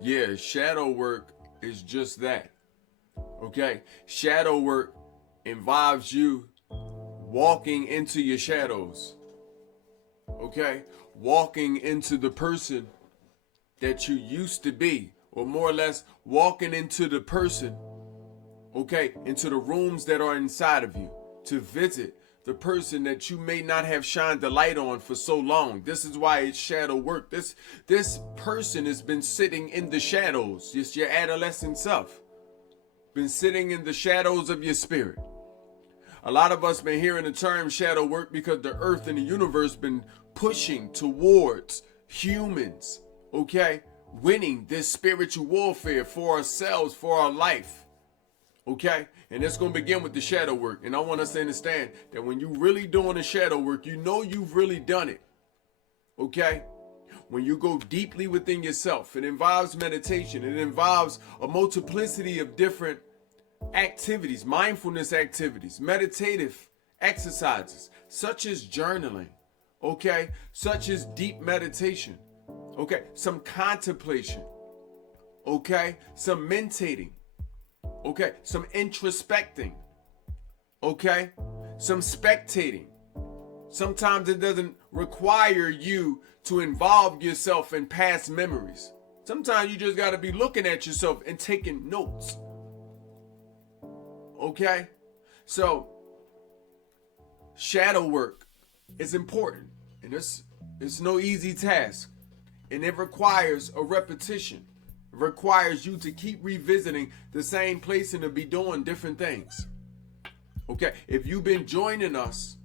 Yeah, shadow work is just that. Okay? Shadow work involves you walking into your shadows. Okay? Walking into the person that you used to be, or more or less walking into the person, okay, into the rooms that are inside of you to visit the person that you may not have shined the light on for so long. This is why it's shadow work. This person has been sitting in the shadows. It's your adolescent self. Been sitting in the shadows of your spirit. A lot of us been hearing the term shadow work because the earth and the universe been pushing towards humans, okay, winning this spiritual warfare for ourselves, for our life. Okay? And it's going to begin with the shadow work. And I want us to understand that when you really doing the shadow work, you know you've really done it. Okay? When you go deeply within yourself, it involves meditation. It involves a multiplicity of different activities, mindfulness activities, meditative exercises, such as journaling. Okay? Such as deep meditation. Okay? Some contemplation. Okay? Some mentating. Okay, some introspecting. Okay, some spectating. Sometimes it doesn't require you to involve yourself in past memories. Sometimes you just got to be looking at yourself and taking notes. Okay, so shadow work is important, and it's no easy task, and it requires a repetition. Requires you to keep revisiting the same place and to be doing different things. Okay, if you've been joining us,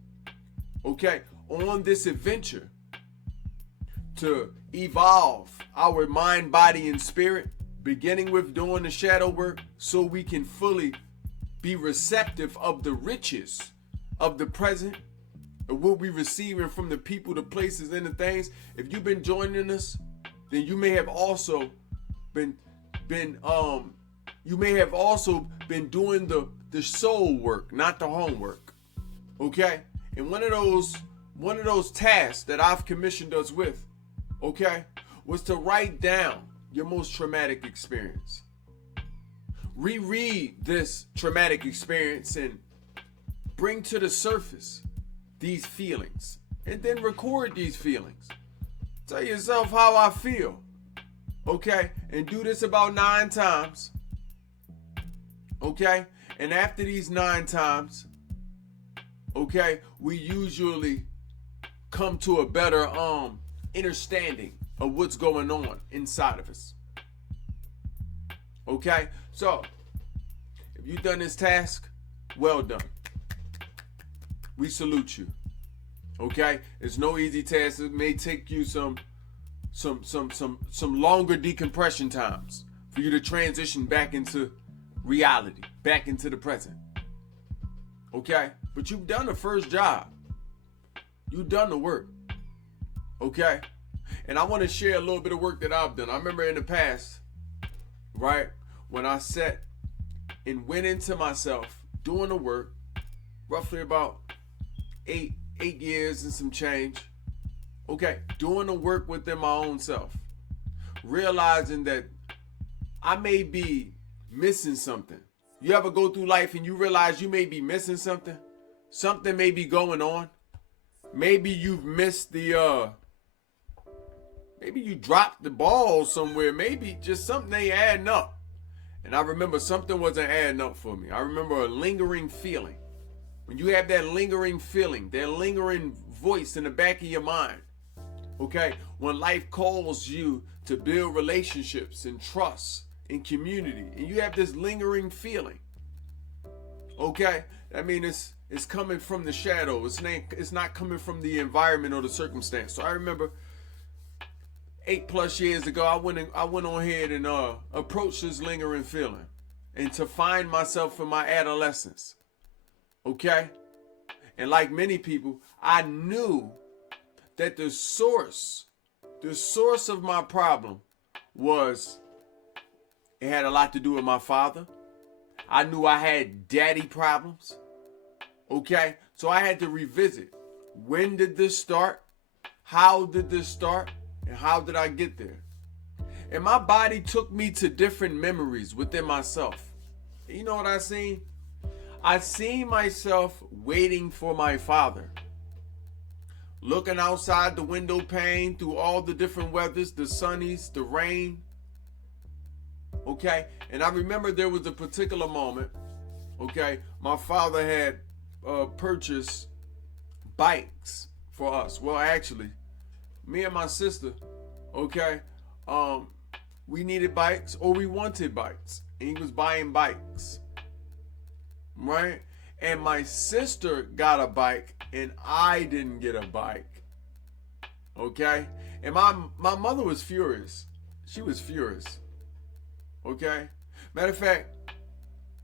okay, on this adventure to evolve our mind, body, and spirit, beginning with doing the shadow work so we can fully be receptive of the riches of the present, of what we're receiving from the people, the places, and the things. If you've been joining us, then you may have also been doing the soul work, not the homework. Okay? And one of those tasks that I've commissioned us with, okay, was to write down your most traumatic experience. Reread this traumatic experience and bring to the surface these feelings. And then record these feelings. Tell yourself how I feel. Okay, and do this about 9 times. Okay, and after these 9 times, okay, we usually come to a better understanding of what's going on inside of us. Okay, so if you've done this task, well done. We salute you. Okay, it's no easy task. It may take you some longer decompression times for you to transition back into reality, back into the present. Okay? But you've done the first job. You've done the work. Okay? And I want to share a little bit of work that I've done. I remember in the past, right, when I sat and went into myself doing the work, roughly about 8 years and some change. Okay, doing the work within my own self. Realizing that I may be missing something. You ever go through life and you realize you may be missing something? Something may be going on. Maybe you've missed maybe you dropped the ball somewhere. Maybe just something ain't adding up. And I remember something wasn't adding up for me. I remember a lingering feeling. When you have that lingering feeling, that lingering voice in the back of your mind, okay, when life calls you to build relationships and trust and community, and you have this lingering feeling, okay, I mean it's coming from the shadow. It's not coming from the environment or the circumstance. So I remember 8+ years ago, I went on ahead and approached this lingering feeling, and to find myself in my adolescence, okay, and like many people, I knew that the source of my problem it had a lot to do with my father. I knew I had daddy problems. Okay? So I had to revisit. When did this start? How did this start? And how did I get there? And my body took me to different memories within myself. You know what I seen? I seen myself waiting for my father. Looking outside the window pane through all the different weathers, the sunnies, the rain. Okay? And I remember there was a particular moment, okay, my father had purchased bikes for us. Well, actually, me and my sister, okay, we needed bikes or we wanted bikes. And he was buying bikes. Right? And my sister got a bike and I didn't get a bike. Okay? And my mother was furious. She was furious. Okay? Matter of fact,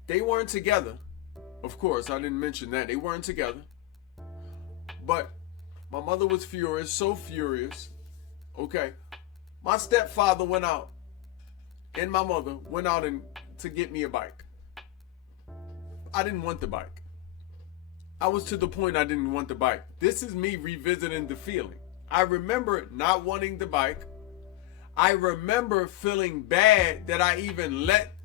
they weren't together. Of course, I didn't mention that. They weren't together. But my mother was furious, so furious. Okay? My stepfather went out and my mother went out to get me a bike. I didn't want the bike. I was to the point I didn't want the bike. This is me revisiting the feeling. I remember not wanting the bike. I remember feeling bad that I even let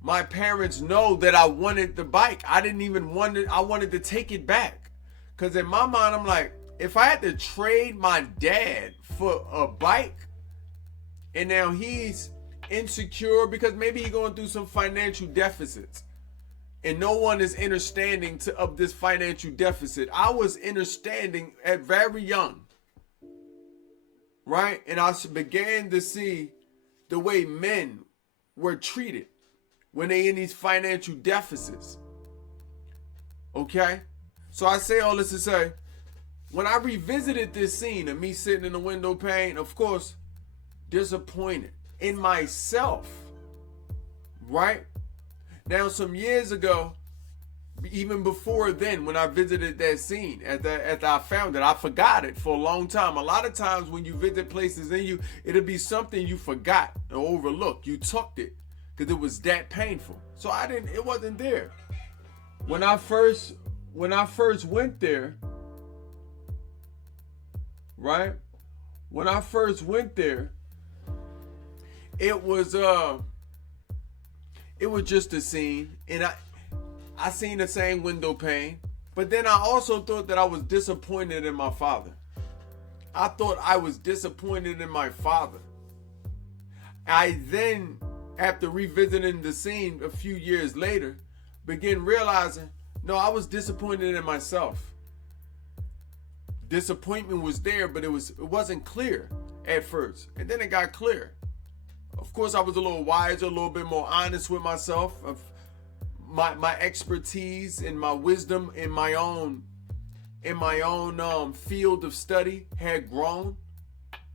my parents know that I wanted the bike. I didn't even want it. I wanted to take it back. Because in my mind, I'm like, if I had to trade my dad for a bike, and now he's insecure because maybe he's going through some financial deficits, and no one is understanding of this financial deficit. I was understanding at very young, right? And I began to see the way men were treated when they in these financial deficits. Okay? So I say all this to say, when I revisited this scene of me sitting in the window pane, of course, disappointed in myself, right? Now, some years ago, even before then, when I visited that scene, after I found it, I forgot it for a long time. A lot of times when you visit places and it'll be something you forgot or overlooked. You tucked it because it was that painful. So it wasn't there. When I first went there, right? When I first went there, it was just a scene, and I seen the same window pane, but then I also thought that I was disappointed in my father. I thought I was disappointed in my father. I then, after revisiting the scene a few years later, began realizing, no, I was disappointed in myself. Disappointment was there, but it wasn't clear at first, and then it got clear. Of course, I was a little wiser, a little bit more honest with myself. Of my expertise and my wisdom in my own field of study had grown.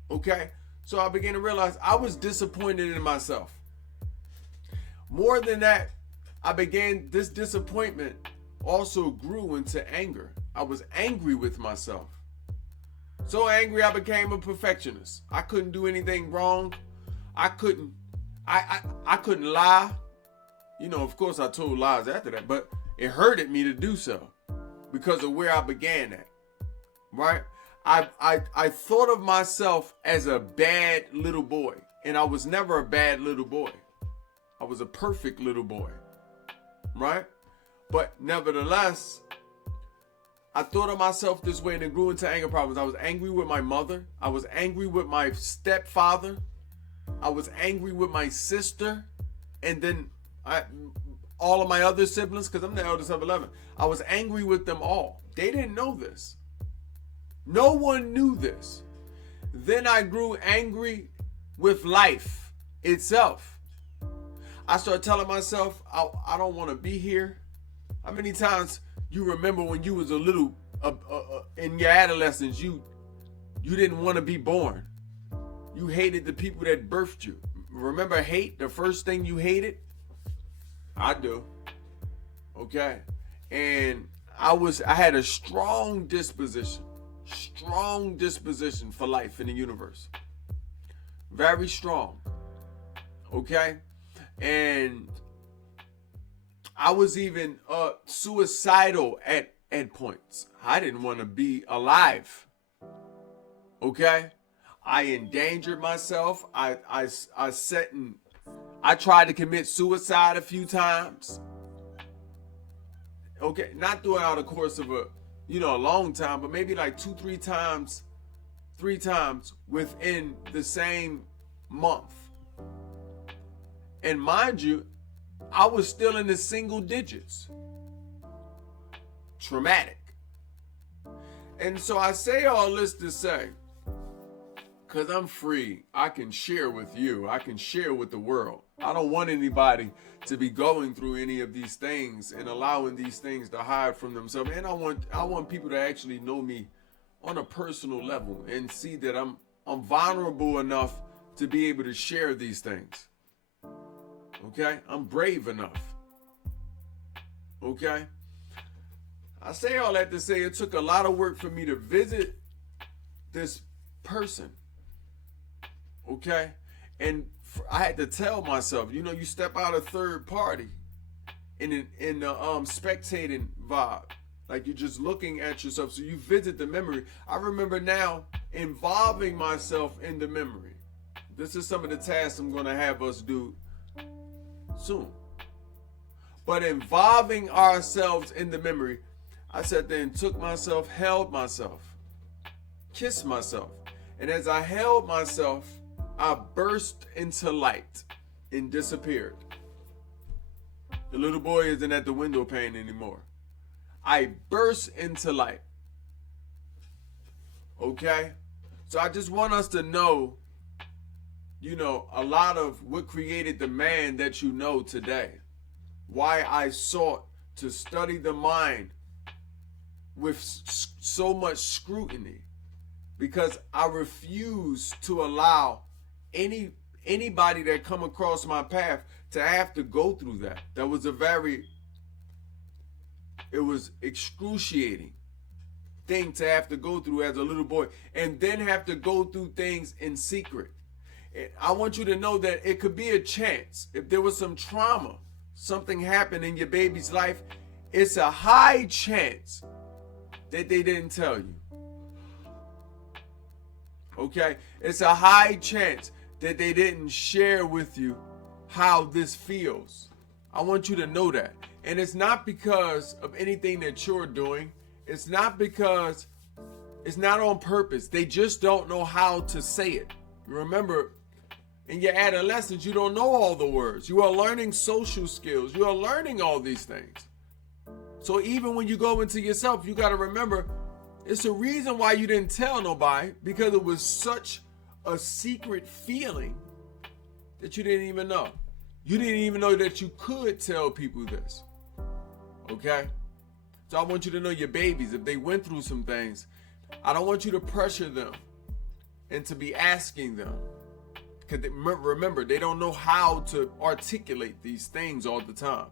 Okay, so I began to realize I was disappointed in myself. More than that, this disappointment also grew into anger. I was angry with myself. So angry I became a perfectionist. I couldn't do anything wrong. I couldn't lie. You know, of course I told lies after that, but it hurted me to do so because of where I began at. Right? I thought of myself as a bad little boy, and I was never a bad little boy. I was a perfect little boy. Right? But nevertheless, I thought of myself this way, and it grew into anger problems. I was angry with my mother. I was angry with my stepfather. I was angry with my sister, and then all of my other siblings, because I'm the eldest of 11. I was angry with them all. They didn't know this. No one knew this. Then I grew angry with life itself. I started telling myself, I don't want to be here. How many times you remember when you was a little, in your adolescence, you didn't want to be born. You hated the people that birthed you. Remember hate? The first thing you hated? I do. Okay? And I had a strong disposition for life in the universe. Very strong. Okay? And I was even suicidal at points. I didn't want to be alive. Okay? I endangered myself. I tried to commit suicide a few times. Okay, not throughout the course of a long time, but maybe like 2-3 times, 3 times within the same month. And mind you, I was still in the single digits. Traumatic. And so I say all this to say, because I'm free, I can share with you. I can share with the world. I don't want anybody to be going through any of these things and allowing these things to hide from themselves. And I want people to actually know me on a personal level and see that I'm vulnerable enough to be able to share these things. Okay? I'm brave enough. Okay? I say all that to say it took a lot of work for me to visit this person. Okay? And I had to tell myself, you step out of third party in the spectating vibe. Like you're just looking at yourself. So you visit the memory. I remember now involving myself in the memory. This is some of the tasks I'm going to have us do soon. But involving ourselves in the memory, I sat there and took myself, held myself, kissed myself. And as I held myself, I burst into light and disappeared. The little boy isn't at the window pane anymore. I burst into light. Okay? So I just want us to know, a lot of what created the man that you know today. Why I sought to study the mind with so much scrutiny. Because I refuse to allow anybody that come across my path to have to go through that. That was it was excruciating thing to have to go through as a little boy, and then have to go through things in secret. And I want you to know that it could be a chance. If there was some trauma, something happened in your baby's life, it's a high chance that they didn't tell you. Okay? It's a high chance that they didn't share with you how this feels. I want you to know that. And it's not because of anything that you're doing. It's not on purpose. They just don't know how to say it. Remember, in your adolescence, you don't know all the words. You are learning social skills. You are learning all these things. So even when you go into yourself, you got to remember, it's a reason why you didn't tell nobody, because it was such a secret feeling that you didn't even know. You didn't even know that you could tell people this. Okay? So I want you to know your babies, if they went through some things, I don't want you to pressure them and to be asking them. Because remember, they don't know how to articulate these things all the time.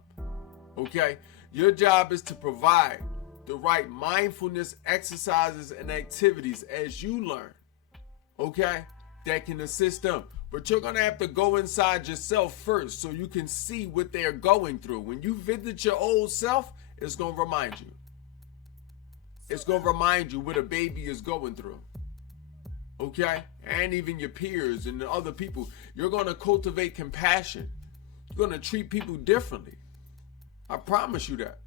Okay? Your job is to provide the right mindfulness exercises and activities as you learn. Okay? That can assist them. But you're going to have to go inside yourself first so you can see what they're going through. When you visit your old self, it's going to remind you. It's going to remind you what a baby is going through. Okay? And even your peers and the other people. You're going to cultivate compassion. You're going to treat people differently. I promise you that.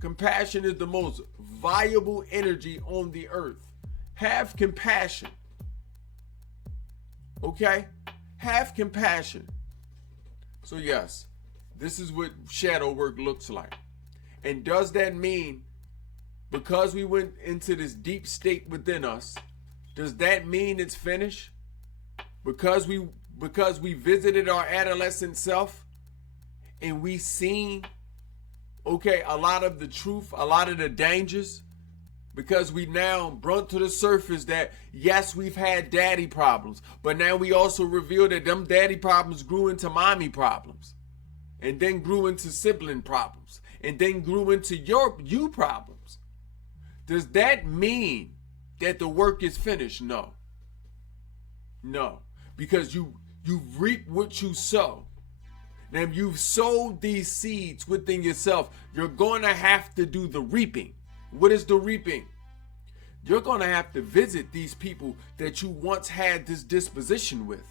Compassion is the most valuable energy on the earth. Have compassion. Okay? Have compassion. So yes, this is what shadow work looks like. And does that mean, because we went into this deep state within us, does that mean it's finished? Because we visited our adolescent self and we seen, a lot of the truth, a lot of the dangers, because we now brought to the surface that, yes, we've had daddy problems, but now we also revealed that them daddy problems grew into mommy problems, and then grew into sibling problems, and then grew into you problems. Does that mean that the work is finished? No. No. Because you reap what you sow. Now, if you've sowed these seeds within yourself, you're going to have to do the reaping. What is the reaping? you're going to have to visit these people that you once had this disposition with.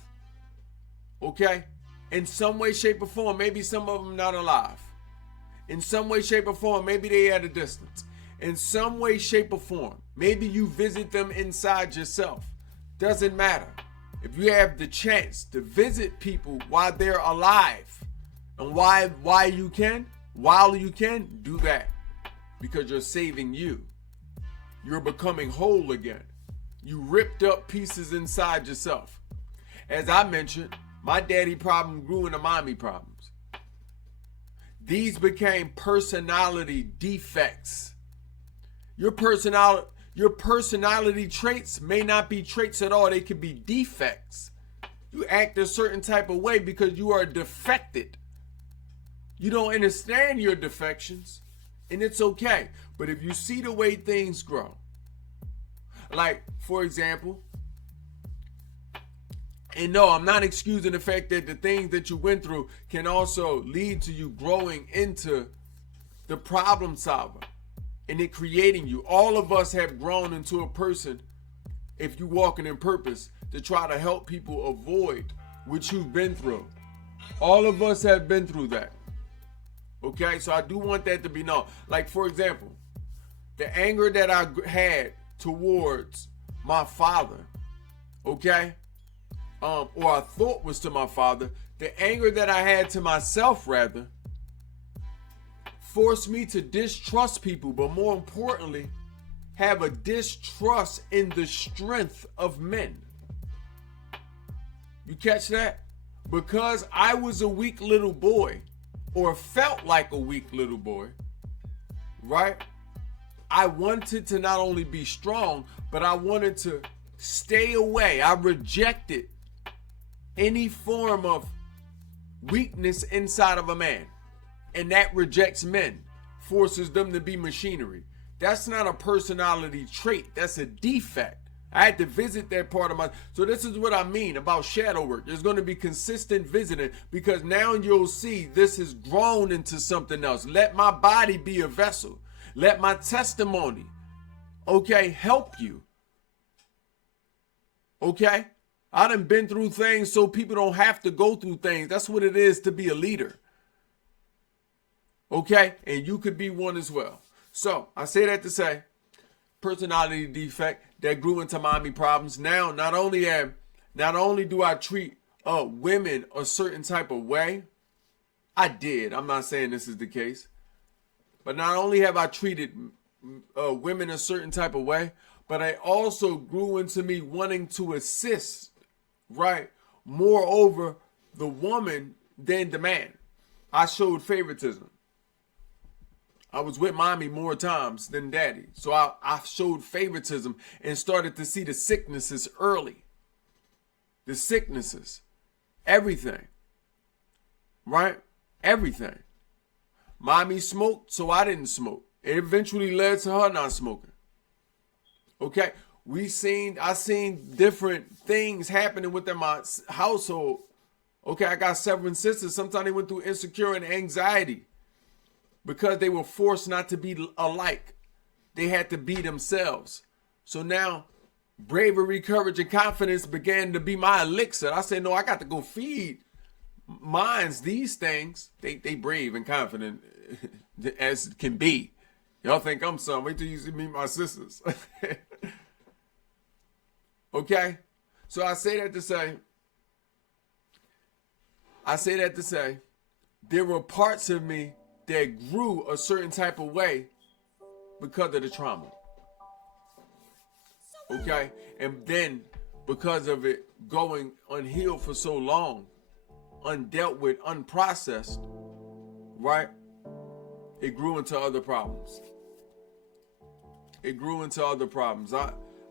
Okay? In some way, shape, or form. Maybe some of them not alive. In some way, shape, or form. Maybe they at a distance. In some way, shape, or form. Maybe you visit them inside yourself. Doesn't matter. If you have the chance to visit people while they're alive, and while you can, do that. Because you're saving you. You're becoming whole again. You ripped up pieces inside yourself. As I mentioned, my daddy problem grew into mommy problems. These became personality defects. Your personality traits may not be traits at all. They could be defects. You act a certain type of way because you are defected. You don't understand your defections, and it's okay. But if you see the way things grow, like, for example, and no, I'm not excusing the fact that the things that you went through can also lead to you growing into the problem solver and it creating you. All of us have grown into a person, if you're walking in purpose, to try to help people avoid what you've been through. All of us have been through that. Okay, so I do want that to be known. Like, for example, the anger that I had towards my father, okay, or I thought was to my father, the anger that I had to myself, rather, forced me to distrust people, but more importantly, have a distrust in the strength of men. You catch that? Because I was a weak little boy, or felt like a weak little boy, right? I wanted to not only be strong, but I wanted to stay away. I rejected any form of weakness inside of a man. And that rejects men, forces them to be machinery. That's not a personality trait. That's a defect. I had to visit that part of my... So this is what I mean about shadow work. There's going to be consistent visiting, because now you'll see this has grown into something else. Let my body be a vessel. Let my testimony, okay, help you. Okay? I done been through things so people don't have to go through things. That's what it is to be a leader. Okay? And you could be one as well. So I say that to say, personality defect that grew into mommy problems. Now, not only do I treat women a certain type of way, I'm not saying this is the case, but not only have I treated women a certain type of way, but I also grew into me wanting to assist, right, more over the woman than the man. I showed favoritism. I was with mommy more times than daddy. So I showed favoritism and started to see the sicknesses early. The sicknesses. Everything. Right? Everything. Mommy smoked, so I didn't smoke. It eventually led to her not smoking. Okay? I seen different things happening within my household. Okay, I got 7 sisters. Sometimes they went through insecurity and anxiety, because they were forced not to be alike. They had to be themselves. So now bravery, courage, and confidence began to be my elixir. I said, no, I got to go feed minds these things. They brave and confident as can be. Y'all think I'm something. Wait till you see meet my sisters. Okay? So I say that to say, there were parts of me that grew a certain type of way because of the trauma. Okay? And then because of it going unhealed for so long, undealt with, unprocessed, right? It grew into other problems. I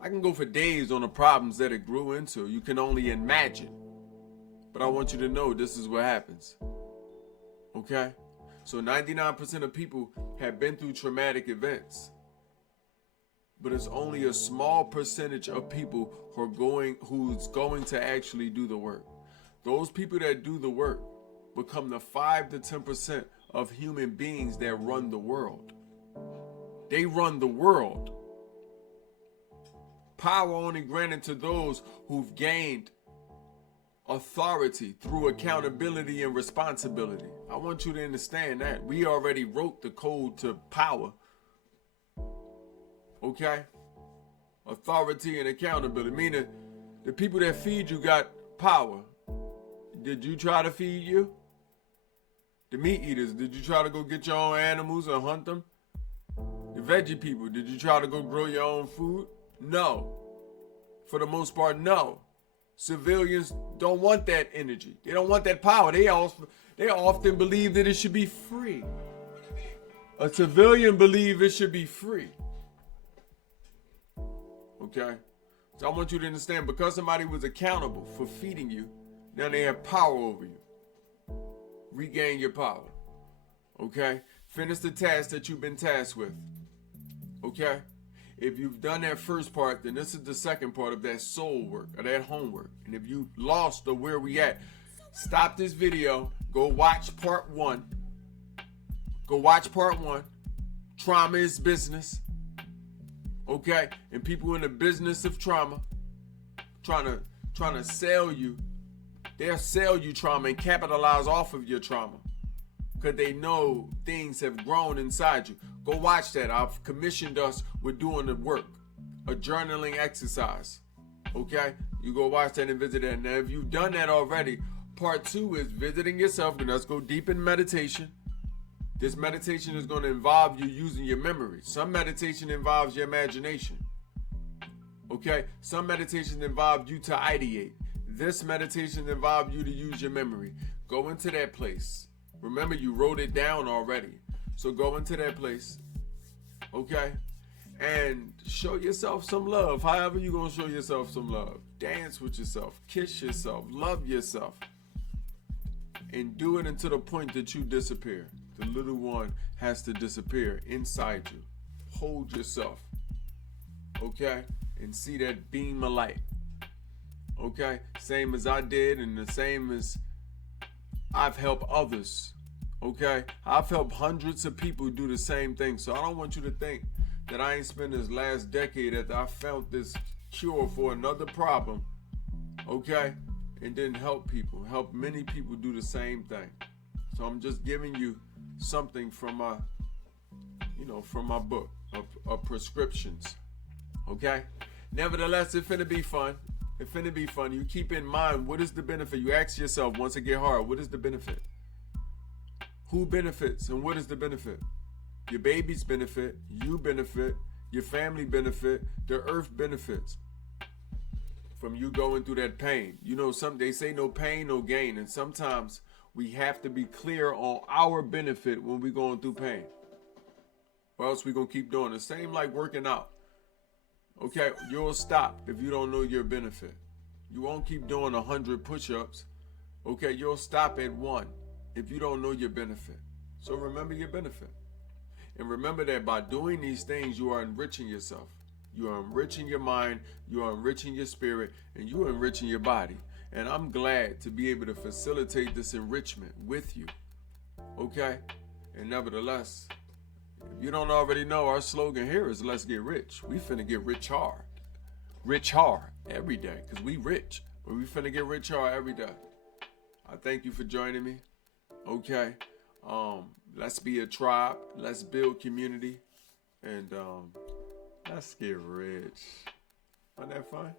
can go for days on the problems that it grew into. You can only imagine. But I want you to know this is what happens. Okay? So 99% of people have been through traumatic events, but it's only a small percentage of people who's going to actually do the work. Those people that do the work become the 5 to 10% of human beings that run the world. They run the world. Power only granted to those who've gained authority through accountability and responsibility. I want you to understand that. We already wrote the code to power. Okay? Authority and accountability. Meaning, the people that feed you got power. Did you try to feed you? The meat eaters, did you try to go get your own animals and hunt them? The veggie people, did you try to go grow your own food? No. For the most part, no. Civilians don't want that energy. They don't want that power. They often believe that it should be free. A civilian believes it should be free. Okay? So I want you to understand, because somebody was accountable for feeding you, now they have power over you. Regain your power. Okay? Finish the task that you've been tasked with. Okay? If you've done that first part, then this is the second part of that soul work, or that homework. And if you lost or where we at, stop this video, go watch part 1. Go watch part 1. Trauma is business. Okay? And people in the business of trauma trying to sell you, they'll sell you trauma and capitalize off of your trauma because they know things have grown inside you. Go watch that. I've commissioned us with doing the work, a journaling exercise. Okay? You go watch that and visit that. Now, if you've done that already, part 2 is visiting yourself, and let's go deep in meditation. This meditation is going to involve you using your memory. Some meditation involves your imagination. Okay? Some meditation involves you to ideate. This meditation involves you to use your memory. Go into that place. Remember, you wrote it down already. So go into that place. Okay? And show yourself some love. However you're going to show yourself some love. Dance with yourself. Kiss yourself. Love yourself. And do it until the point that you disappear. The little one has to disappear inside you. Hold yourself. Okay? And see that beam of light. Okay? Same as I did, and the same as I've helped others. Okay? I've helped hundreds of people do the same thing. So I don't want you to think that I ain't spent this last decade after I found this cure for another problem. Okay? And didn't help people. Help many people do the same thing. So I'm just giving you something from my, from my book of prescriptions. Okay? Nevertheless, it's finna be fun. It's finna be fun. You keep in mind, what is the benefit? You ask yourself, once it get hard, what is the benefit? Who benefits and what is the benefit? Your babies benefit, you benefit, your family benefit, the earth benefits from you going through that pain. They say no pain, no gain. And sometimes we have to be clear on our benefit when we're going through pain. Or else we're going to keep doing the same like working out. Okay, you'll stop if you don't know your benefit. You won't keep doing 100 push-ups. Okay, you'll stop at 1 if you don't know your benefit. So remember your benefit. And remember that by doing these things, you are enriching yourself. You are enriching your mind, you are enriching your spirit, and you are enriching your body. And I'm glad to be able to facilitate this enrichment with you. Okay? And nevertheless, if you don't already know, our slogan here is let's get rich. We finna get rich hard. Rich hard every day, because we rich. But we finna get rich hard every day. I thank you for joining me. Okay? Let's be a tribe. Let's build community. And let's get rich. Wasn't that fun?